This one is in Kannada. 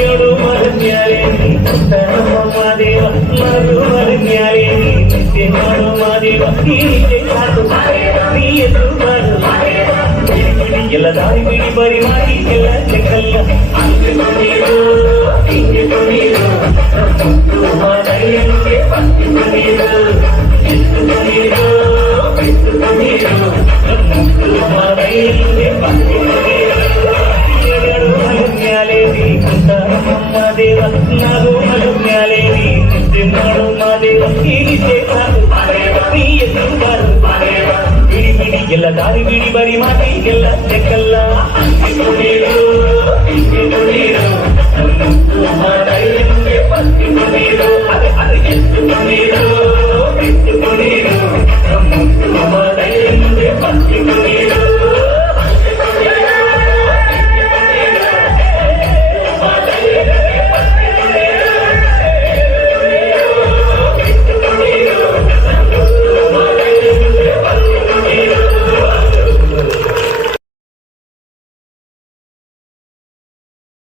ಏಳು ಮರಣ್ಯಾಲೆ ಮಾದೇವ ಮರು ಮರಣ್ಯಾಲೆ ನಿತ್ಯ ಮಾಡು ಮಾದೇವ ನೀನೆ ಕಾದು ನೀ ಎದುರು ಮಾಡು ಎಲ್ಲ ದಾರಿ ಬಿಡಿ ಬರಿ ಮಾಡಿ ಎಲ್ಲ ಚೆಕ್ಕಲ್ಲ ನೀರು ನೀರು ಮಾದಯ್ಯನಿಗೆ ಪಂಚು ನೀರು ನೀರು ಮಾದಯ್ಯನಿಗೆ ಪಂಚು ದೇವ ನಾನು ಮರುಮ್ಯಾಲೇರಿ ನಿದ್ದೆ ಮಾಡು ಮಾದೇವ ಹೀಗೆ ನೀ ಎದುರು ಬಿಡಿ ಬಿಡಿ ಎಲ್ಲ ದಾರಿ ಬಿಡಿ ಬರಿ ಮಾತಿ ಎಲ್ಲ ಚೆಕ್ಕಲ್ಲ ನೀರು ನೀರು ಮಾದಯ್ಯನಿಗೆ ಪಂಚು ನೀರು ಅದು ಎಷ್ಟು ನೀರು